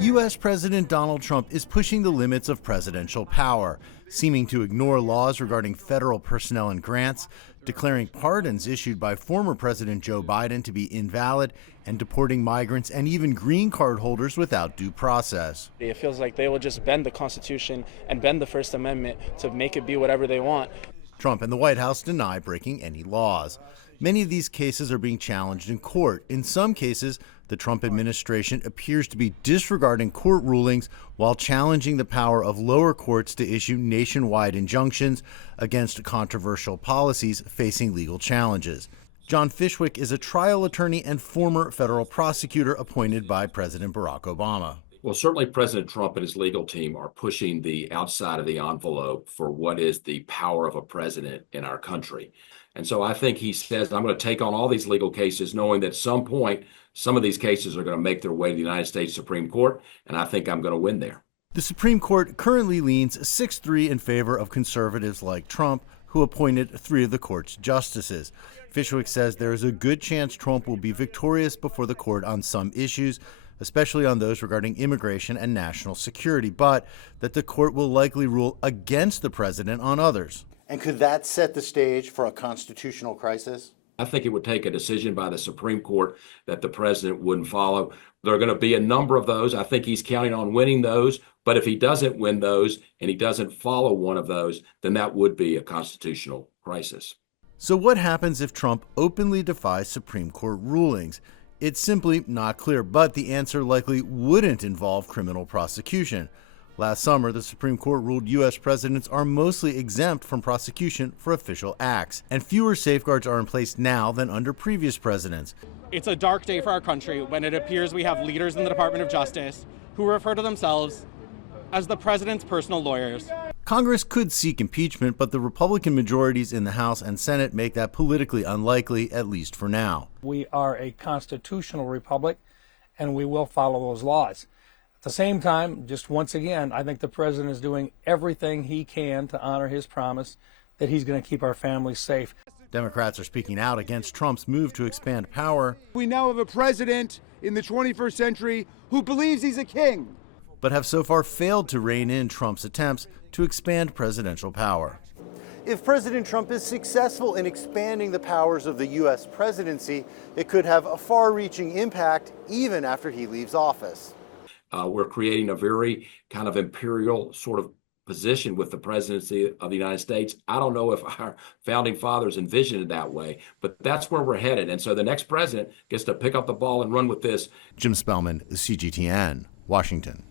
U.S. President Donald Trump is pushing the limits of presidential power, seeming to ignore laws regarding federal personnel and grants, declaring pardons issued by former President Joe Biden to be invalid, and deporting migrants and even green card holders without due process. It feels like they will just bend the Constitution and bend the First Amendment to make it be whatever they want. Trump and the White House deny breaking any laws. Many of these cases are being challenged in court. In some cases, the Trump administration appears to be disregarding court rulings while challenging the power of lower courts to issue nationwide injunctions against controversial policies facing legal challenges. John Fishwick is a trial attorney and former federal prosecutor appointed by President Barack Obama. Well, certainly President Trump and his legal team are pushing the outside of the envelope for what is the power of a president in our country. And so I think he says, I'm going to take on all these legal cases, knowing that at some point, some of these cases are going to make their way to the United States Supreme Court, and I think I'm going to win there. The Supreme Court currently leans 6-3 in favor of conservatives like Trump, who appointed 3 of the court's justices. Fishwick says there is a good chance Trump will be victorious before the court on some issues, especially on those regarding immigration and national security, but that the court will likely rule against the president on others. And could that set the stage for a constitutional crisis? I think it would take a decision by the Supreme Court that the president wouldn't follow. There are going to be a number of those. I think he's counting on winning those. But if he doesn't win those and he doesn't follow one of those, then that would be a constitutional crisis. So what happens if Trump openly defies Supreme Court rulings? It's simply not clear, but the answer likely wouldn't involve criminal prosecution. Last summer, the Supreme Court ruled U.S. presidents are mostly exempt from prosecution for official acts, and fewer safeguards are in place now than under previous presidents. It's a dark day for our country when it appears we have leaders in the Department of Justice who refer to themselves as the president's personal lawyers. Congress could seek impeachment, but the Republican majorities in the House and Senate make that politically unlikely, at least for now. We are a constitutional republic, and we will follow those laws. At the same time, just once again, I think the president is doing everything he can to honor his promise that he's going to keep our families safe. Democrats are speaking out against Trump's move to expand power. We now have a president in the 21st century who believes he's a king, but have so far failed to rein in Trump's attempts to expand presidential power. If President Trump is successful in expanding the powers of the U.S. presidency, it could have a far-reaching impact even after he leaves office. We're creating a very kind of imperial sort of position with the presidency of the United States. I don't know if our founding fathers envisioned it that way, but that's where we're headed. And so the next president gets to pick up the ball and run with this. Jim Spellman, CGTN, Washington.